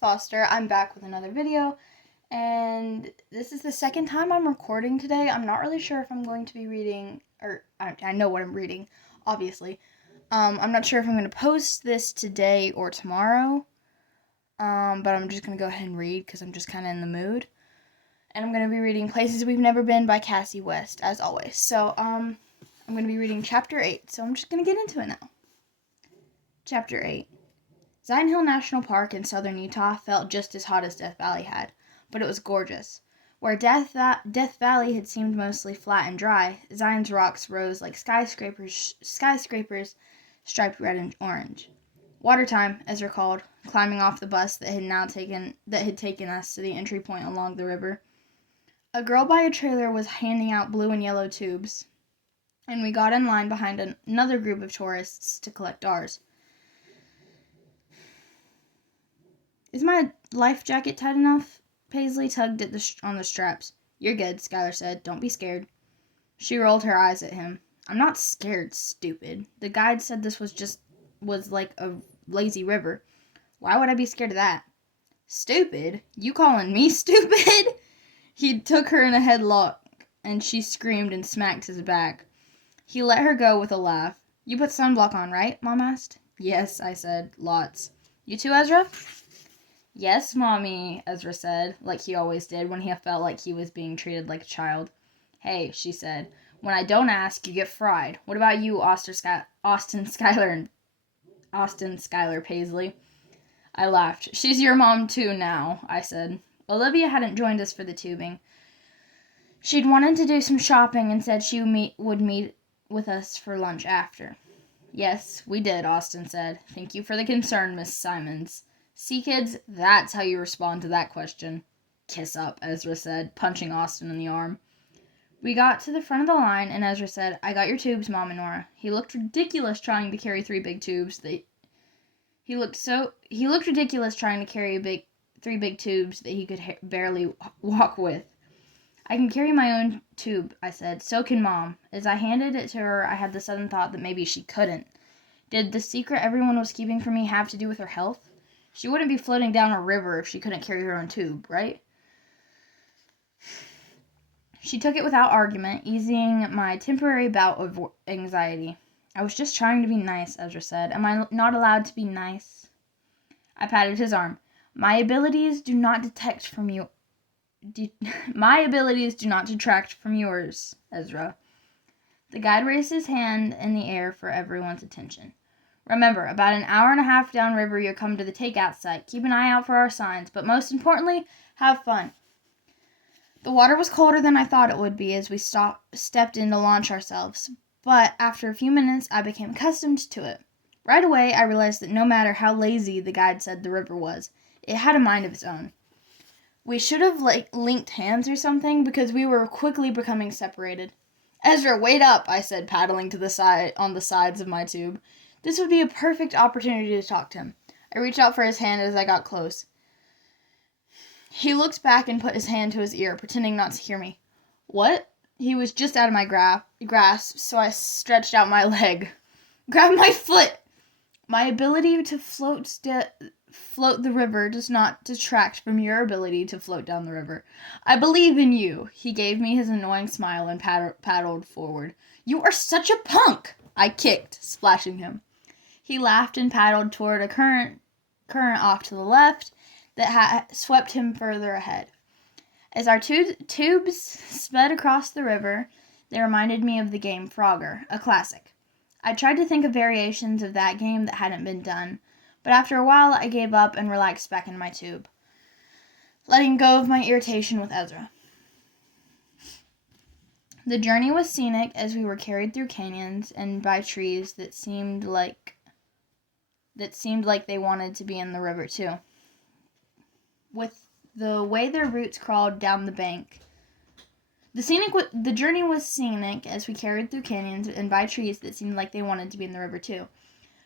Foster. I'm back with another video, and this is the second time I'm recording today. I'm not really sure if I'm going to be reading, or I know what I'm reading, obviously. I'm not sure if I'm going to post this today or tomorrow, but I'm just going to go ahead and read because I'm just kind of in the mood. And I'm going to be reading Places We've Never Been by Kasie West, as always. So, I'm going to be reading Chapter 8, so I'm just going to get into it now. Chapter 8. Zion Hill National Park in southern Utah felt just as hot as Death Valley had, but it was gorgeous. Where Death Valley had seemed mostly flat and dry, Zion's rocks rose like skyscrapers striped red and orange. Water time, Ezra called, climbing off the bus that had taken us to the entry point along the river. A girl by a trailer was handing out blue and yellow tubes, and we got in line behind another group of tourists to collect ours. Is my life jacket tight enough? Paisley tugged on the straps. You're good, Skylar said. Don't be scared. She rolled her eyes at him. I'm not scared, stupid. The guide said this was like a lazy river. Why would I be scared of that? Stupid? You calling me stupid? He took her in a headlock, and she screamed and smacked his back. He let her go with a laugh. You put sunblock on, right? Mom asked. Yes, I said. Lots. You too, Ezra? Yes, Mommy, Ezra said, like he always did when he felt like he was being treated like a child. Hey, she said, when I don't ask, you get fried. What about you, Austin, Skylar, Paisley? I laughed. She's your mom too now, I said. Olivia hadn't joined us for the tubing. She'd wanted to do some shopping and said she would meet with us for lunch after. Yes, we did, Austin said. Thank you for the concern, Miss Simons. See, kids, that's how you respond to that question. Kiss up, Ezra said, punching Austin in the arm. We got to the front of the line, and Ezra said, I got your tubes, Mom and Nora. He looked ridiculous trying to carry three big tubes that he could barely walk with. I can carry my own tube, I said. So can Mom. As I handed it to her, I had the sudden thought that maybe she couldn't. Did the secret everyone was keeping from me have to do with her health? She wouldn't be floating down a river if she couldn't carry her own tube, right? She took it without argument, easing my temporary bout of anxiety. I was just trying to be nice, Ezra said. Am I not allowed to be nice? I patted his arm. My abilities do not detract from yours, Ezra. The guide raised his hand in the air for everyone's attention. Remember, about an hour and a half downriver, you'll come to the takeout site. Keep an eye out for our signs, but most importantly, have fun. The water was colder than I thought it would be as we stepped in to launch ourselves, but after a few minutes, I became accustomed to it. Right away, I realized that no matter how lazy the guide said the river was, it had a mind of its own. We should have linked hands or something because we were quickly becoming separated. Ezra, wait up, I said, paddling to the side on the sides of my tube. This would be a perfect opportunity to talk to him. I reached out for his hand as I got close. He looked back and put his hand to his ear, pretending not to hear me. What? He was just out of my grasp, so I stretched out my leg. Grab my foot! My ability to float the river does not detract from your ability to float down the river. I believe in you. He gave me his annoying smile and paddled forward. You are such a punk! I kicked, splashing him. He laughed and paddled toward a current off to the left that swept him further ahead. As our tubes sped across the river, they reminded me of the game Frogger, a classic. I tried to think of variations of that game that hadn't been done, but after a while I gave up and relaxed back in my tube, letting go of my irritation with Ezra. The journey was scenic as we were carried through canyons and by trees that seemed like they wanted to be in the river too. With the way their roots crawled down the bank. The journey was scenic as we carried through canyons and by trees that seemed like they wanted to be in the river too.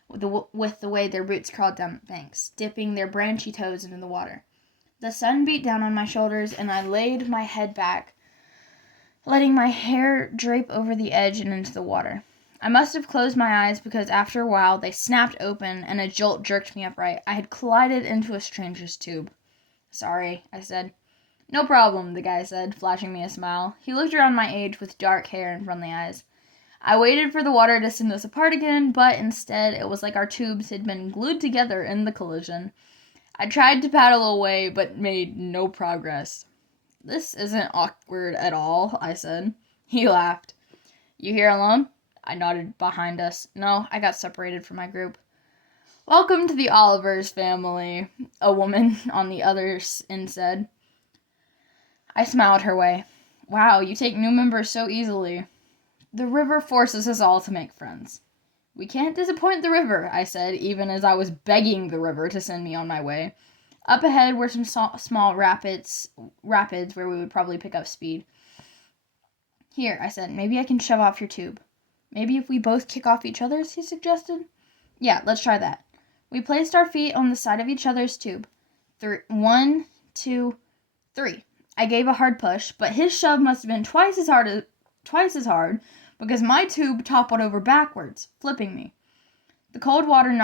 With the way their roots crawled down the banks, dipping their branchy toes into the water. The sun beat down on my shoulders and I laid my head back, letting my hair drape over the edge and into the water. I must have closed my eyes because after a while they snapped open and a jolt jerked me upright. I had collided into a stranger's tube. Sorry, I said. No problem, the guy said, flashing me a smile. He looked around my age with dark hair and friendly eyes. I waited for the water to send us apart again, but instead it was like our tubes had been glued together in the collision. I tried to paddle away, but made no progress. This isn't awkward at all, I said. He laughed. You here alone? I nodded behind us. No, I got separated from my group. Welcome to the Olivers family, a woman on the other end said. I smiled her way. Wow, you take new members so easily. The river forces us all to make friends. We can't disappoint the river, I said, even as I was begging the river to send me on my way. Up ahead were some small rapids where we would probably pick up speed. Here, I said, maybe I can shove off your tube. Maybe if we both kick off each other's, he suggested. Yeah, let's try that. We placed our feet on the side of each other's tube. 1, 2, 3. I gave a hard push, but his shove must have been twice as hard because my tube toppled over backwards, flipping me. The cold water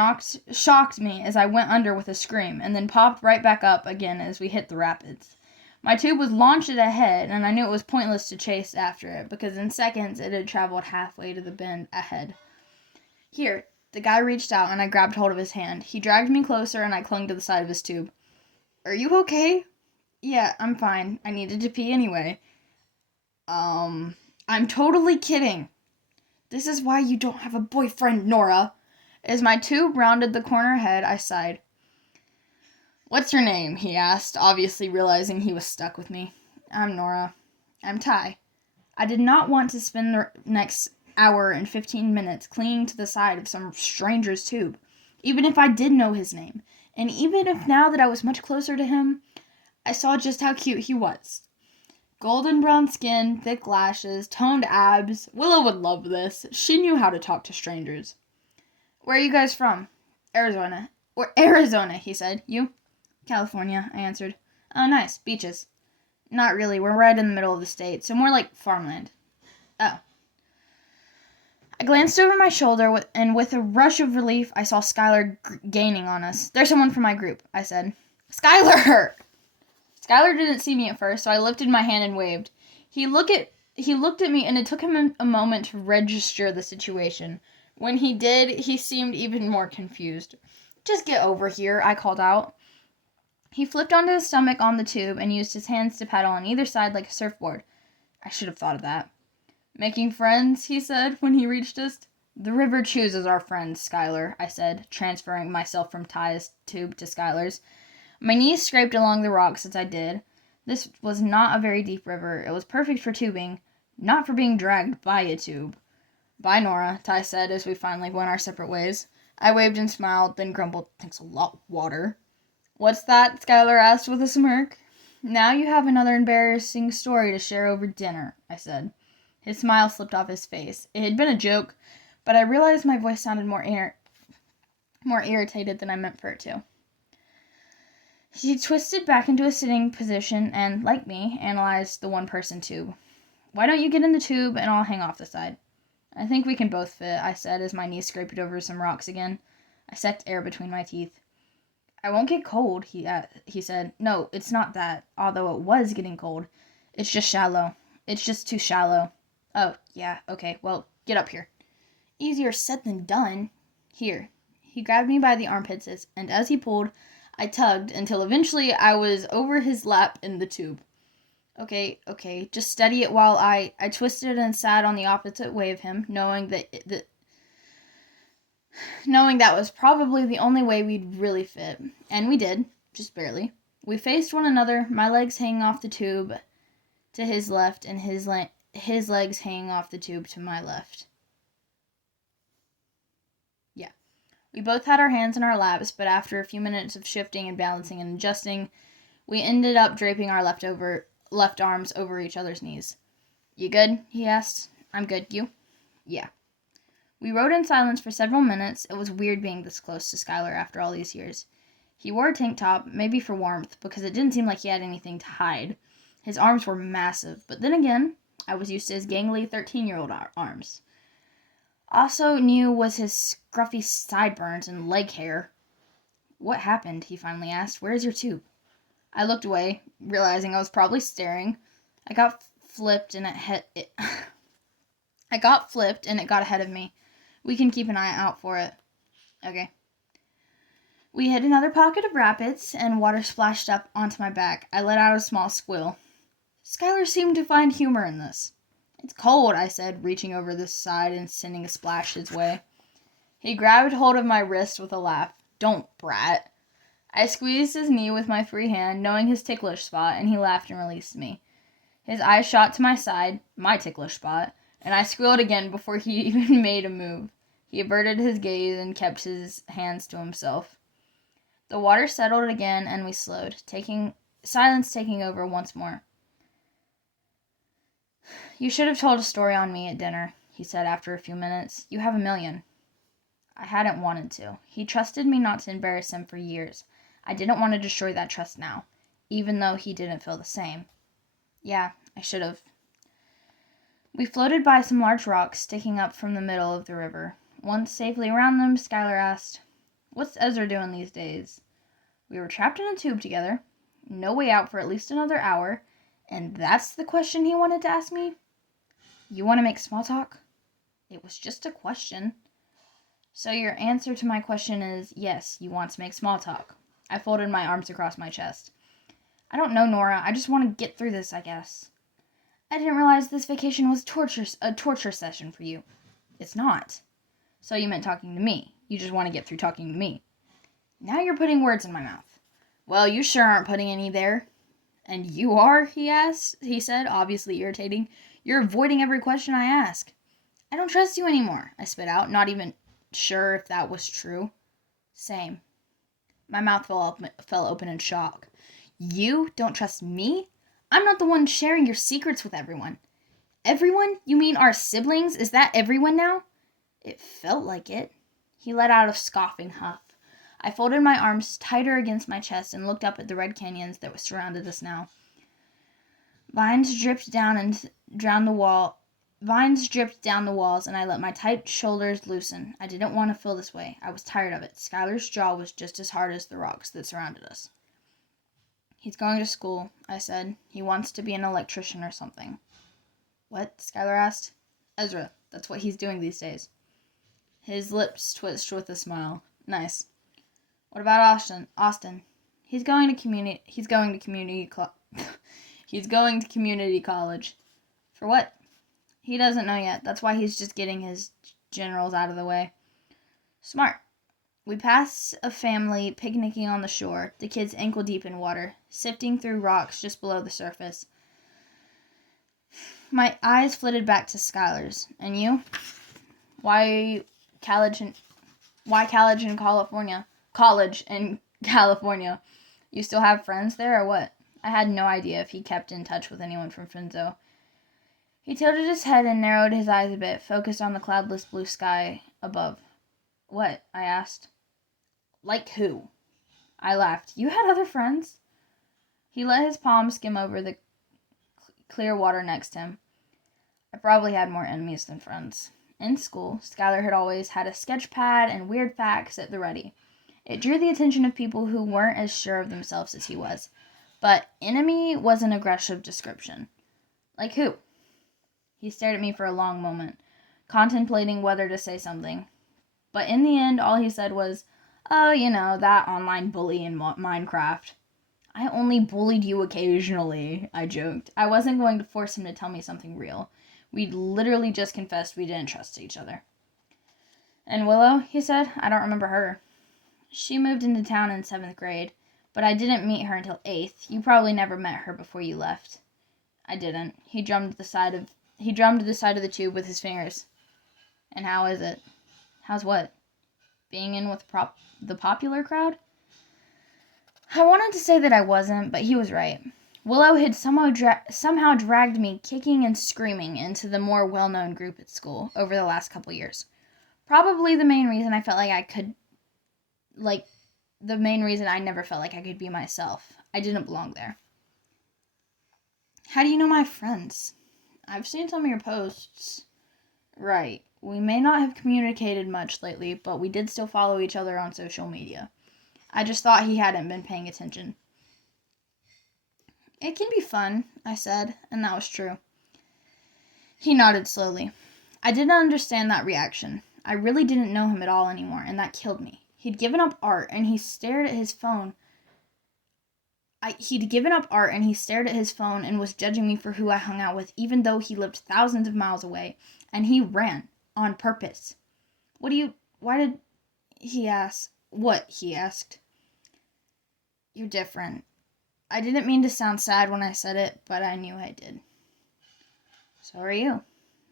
shocked me as I went under with a scream, and then popped right back up again as we hit the rapids. My tube was launched ahead, and I knew it was pointless to chase after it, because in seconds it had traveled halfway to the bend ahead. Here, the guy reached out, and I grabbed hold of his hand. He dragged me closer, and I clung to the side of his tube. Are you okay? Yeah, I'm fine. I needed to pee anyway. I'm totally kidding. This is why you don't have a boyfriend, Nora. As my tube rounded the corner ahead, I sighed. What's your name? He asked, obviously realizing he was stuck with me. I'm Nora. I'm Ty. I did not want to spend the next hour and 15 minutes clinging to the side of some stranger's tube, even if I did know his name, and even if now that I was much closer to him, I saw just how cute he was. Golden brown skin, thick lashes, toned abs. Willow would love this. She knew how to talk to strangers. Where are you guys from? Arizona. Arizona, he said. You? California, I answered. Oh, nice. Beaches. Not really. We're right in the middle of the state, so more like farmland. Oh. I glanced over my shoulder, and with a rush of relief, I saw Skylar gaining on us. There's someone from my group, I said. Skylar! Skylar didn't see me at first, so I lifted my hand and waved. He looked at me, and it took him a moment to register the situation. When he did, he seemed even more confused. Just get over here, I called out. He flipped onto his stomach on the tube and used his hands to paddle on either side like a surfboard. I should have thought of that. Making friends, he said when he reached us. The river chooses our friends, Skylar, I said, transferring myself from Ty's tube to Skylar's. My knees scraped along the rocks as I did. This was not a very deep river. It was perfect for tubing, not for being dragged by a tube. Bye, Nora, Ty said as we finally went our separate ways. I waved and smiled, then grumbled, thanks a lot, water. What's that? Skylar asked with a smirk. Now you have another embarrassing story to share over dinner, I said. His smile slipped off his face. It had been a joke, but I realized my voice sounded more irritated than I meant for it to. He twisted back into a sitting position and, like me, analyzed the one-person tube. Why don't you get in the tube and I'll hang off the side? I think we can both fit, I said as my knees scraped over some rocks again. I sucked air between my teeth. I won't get cold, he said. No, it's not that, although it was getting cold. It's just shallow. It's just too shallow. Oh, yeah, okay, well, get up here. Easier said than done. Here. He grabbed me by the armpits, and as he pulled, I tugged until eventually I was over his lap in the tube. Okay, just steady it while I twisted and sat on the opposite way of him, knowing that was probably the only way we'd really fit. And we did, just barely. We faced one another, my legs hanging off the tube to his left, and his legs hanging off the tube to my left. Yeah. We both had our hands in our laps, but after a few minutes of shifting and balancing and adjusting, we ended up draping our left arms over each other's knees. You good? He asked. I'm good. You? Yeah. We rode in silence for several minutes. It was weird being this close to Skylar after all these years. He wore a tank top, maybe for warmth, because it didn't seem like he had anything to hide. His arms were massive, but then again, I was used to his gangly 13-year-old arms. Also new was his scruffy sideburns and leg hair. "What happened?" he finally asked. "Where's your tube?" I looked away, realizing I was probably staring. I got flipped and it got ahead of me. "We can keep an eye out for it." Okay. We hit another pocket of rapids, and water splashed up onto my back. I let out a small squeal. Skylar seemed to find humor in this. "It's cold," I said, reaching over the side and sending a splash his way. He grabbed hold of my wrist with a laugh. "Don't, brat." I squeezed his knee with my free hand, knowing his ticklish spot, and he laughed and released me. His eyes shot to my side, my ticklish spot, and I squealed again before he even made a move. He averted his gaze and kept his hands to himself. The water settled again, and we slowed, silence taking over once more. "You should have told a story on me at dinner," he said after a few minutes. "You have a million." I hadn't wanted to. He trusted me not to embarrass him for years. I didn't want to destroy that trust now, even though he didn't feel the same. Yeah, I should have. We floated by some large rocks sticking up from the middle of the river. Once safely around them, Skylar asked, "What's Ezra doing these days?" We were trapped in a tube together, no way out for at least another hour, and that's the question he wanted to ask me? "You want to make small talk?" It was just a question. "So your answer to my question is, yes, you want to make small talk." I folded my arms across my chest. "I don't know, Nora. I just want to get through this, I guess." "I didn't realize this vacation was a torture session for you." "It's not." "So you meant talking to me. You just want to get through talking to me." Now you're putting words in my mouth. "Well, you sure aren't putting any there." "And you are?" he said, obviously irritating. "You're avoiding every question I ask." "I don't trust you anymore," I spit out, not even sure if that was true. "Same." My mouth fell open in shock. "You don't trust me? I'm not the one sharing your secrets with everyone." "Everyone? You mean our siblings? Is that everyone now?" It felt like it. He let out a scoffing huff. I folded my arms tighter against my chest and looked up at the red canyons that surrounded us now. Vines dripped down the walls, and I let my tight shoulders loosen. I didn't want to feel this way. I was tired of it. Skylar's jaw was just as hard as the rocks that surrounded us. "He's going to school," I said. "He wants to be an electrician or something." "What?" Skylar asked. "Ezra. That's what he's doing these days." His lips twitched with a smile. "Nice." "What about Austin?" He's going to community college." "For what?" "He doesn't know yet. That's why he's just getting his generals out of the way." "Smart." We pass a family picnicking on the shore, the kids ankle deep in water, sifting through rocks just below the surface. My eyes flitted back to Skylar's. "And you? Why college in California? College in California. You still have friends there or what?" I had no idea if he kept in touch with anyone from Finzo. He tilted his head and narrowed his eyes a bit, focused on the cloudless blue sky above. "What?" I asked. "Like who?" I laughed. "You had other friends." He let his palm skim over the clear water next to him. "I probably had more enemies than friends." In school, Skylar had always had a sketch pad and weird facts at the ready. It drew the attention of people who weren't as sure of themselves as he was. But enemy was an aggressive description. "Like who?" He stared at me for a long moment, contemplating whether to say something. But in the end, all he said was, "Oh, that online bully in Minecraft." "I only bullied you occasionally," I joked. I wasn't going to force him to tell me something real. We'd literally just confessed we didn't trust each other. "And Willow?" he said. "I don't remember her." "She moved into town in 7th grade, but I didn't meet her until 8th. You probably never met her before you left." I didn't. He drummed the side of the tube with his fingers. "And how is it?" "How's what?" "Being in with the popular crowd?" I wanted to say that I wasn't, but he was right. Willow had somehow dragged me kicking and screaming into the more well-known group at school over the last couple years. Probably the main reason I never felt like I could be myself. I didn't belong there. "How do you know my friends?" "I've seen some of your posts." "Right. We may not have communicated much lately, but we did still follow each other on social media. I just thought he hadn't been paying attention. It can be fun, I said, and that was true. He nodded slowly. I didn't understand that reaction. I really didn't know him at all anymore, and that killed me. He'd given up art, and he stared at his phone. He'd given up art, and he stared at his phone and was judging me for who I hung out with, even though he lived thousands of miles away, and he ran on purpose. Why did he ask? What? He asked. You're different. I didn't mean to sound sad when I said it, but I knew I did. So are you.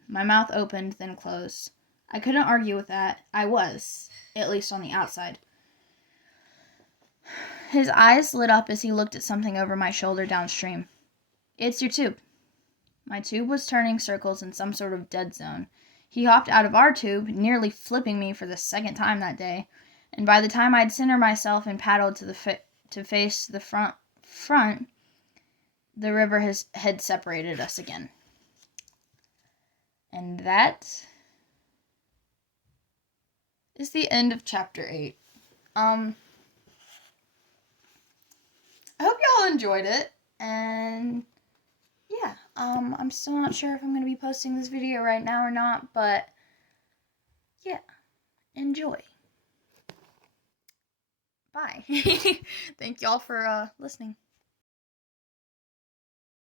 My mouth opened, then closed. I couldn't argue with that. I was, at least on the outside. His eyes lit up as he looked at something over my shoulder downstream. It's your tube. My tube was turning circles in some sort of dead zone. He hopped out of our tube, nearly flipping me for the second time that day, and by the time I'd centered myself and paddled to face the front, the river had separated us again. And that is the end of chapter 8. I hope y'all enjoyed it, and yeah, I'm still not sure if I'm going to be posting this video right now or not, but yeah, enjoy. Bye. Thank y'all for listening.